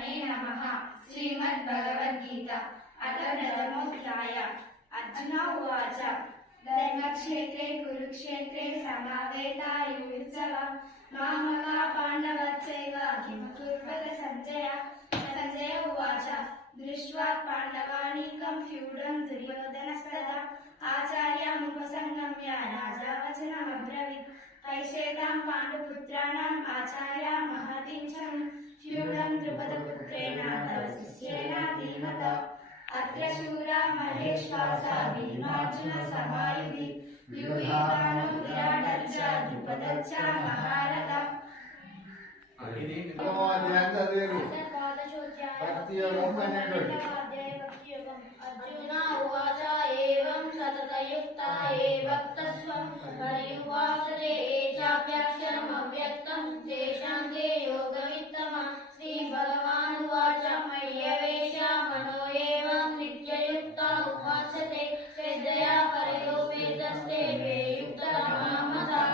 परमात्मने नमः। श्रीमद्भगवद्गीता अथ प्रथमोऽध्यायः। अर्जुन उवाच धर्मक्षेत्रे कुरुक्षेत्रे समावेतायुत्सवः मामका पाण्डवश्चैव किं कुर्वत सञ्जय। सञ्जय उवाच दृष्ट्वा पाण्डवानीकं व्यूढं दुर्योधनस्तदा आचार्यमुपसंगम्य राजा वचनमब्रवीत्। कैसेतां पाण्डुपुत्राणाम् आचार्या महतीं च व्यूढं द्रुपदपुत्रेण तव शिष्येण धीमता। अत्र शूरा महेश्वासा भीमार्जुन समायुधि यूयितानो विराटश्च द्रुपदश्च महारथः। अर्जुन उवाच एवं सततयुक्ता ये भक्तस्वं पर्युपासते ये चाप्यक्षरमव्यक्तं तेषां के योगवित्तमः। श्रीभगवानुवाच मय्यवेश्य मनो एवं नित्ययुक्ता उपासते श्रद्धया परयोपेतस्ते मे युक्ततमा मतः।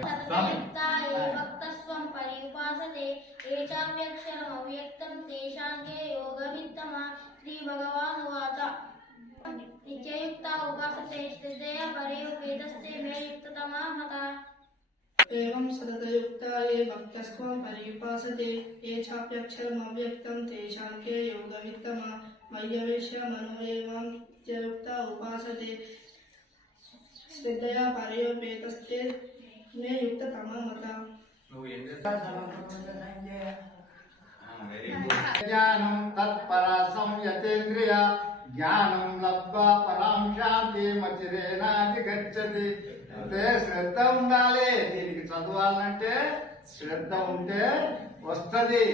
सततयुक्ता ये भक्तस्वं पर्युपासते ये चाप्यक्षरमव्यक्तं तेषां के योगवित्तमः। श्रीभगवानुवाच नित्ययुक्ता उपासते श्रद्धया परयोपेतस्ते मे युक्ततमा मतः। एवं सततयुक्ता ये भक्तस्त्वं पर्युपासते ये चाप्यक्षरमव्यक्तं तेषां के योगवित्तमः। मय्यवेश्य मनो एवं नित्ययुक्ता उपासते श्रद्धया परयोपेतस्ते मे युक्ततमा मतः। ज्ञानं तत्परा संयतेन्द्रिय ज्ञानं लब्ध्वा परां శాంతిమచిరేనాధిగచ్చతి. అంటే శ్రద్ధ ఉండాలి. దీనికి చదవాలంటే శ్రద్ధ ఉంటే వస్తది.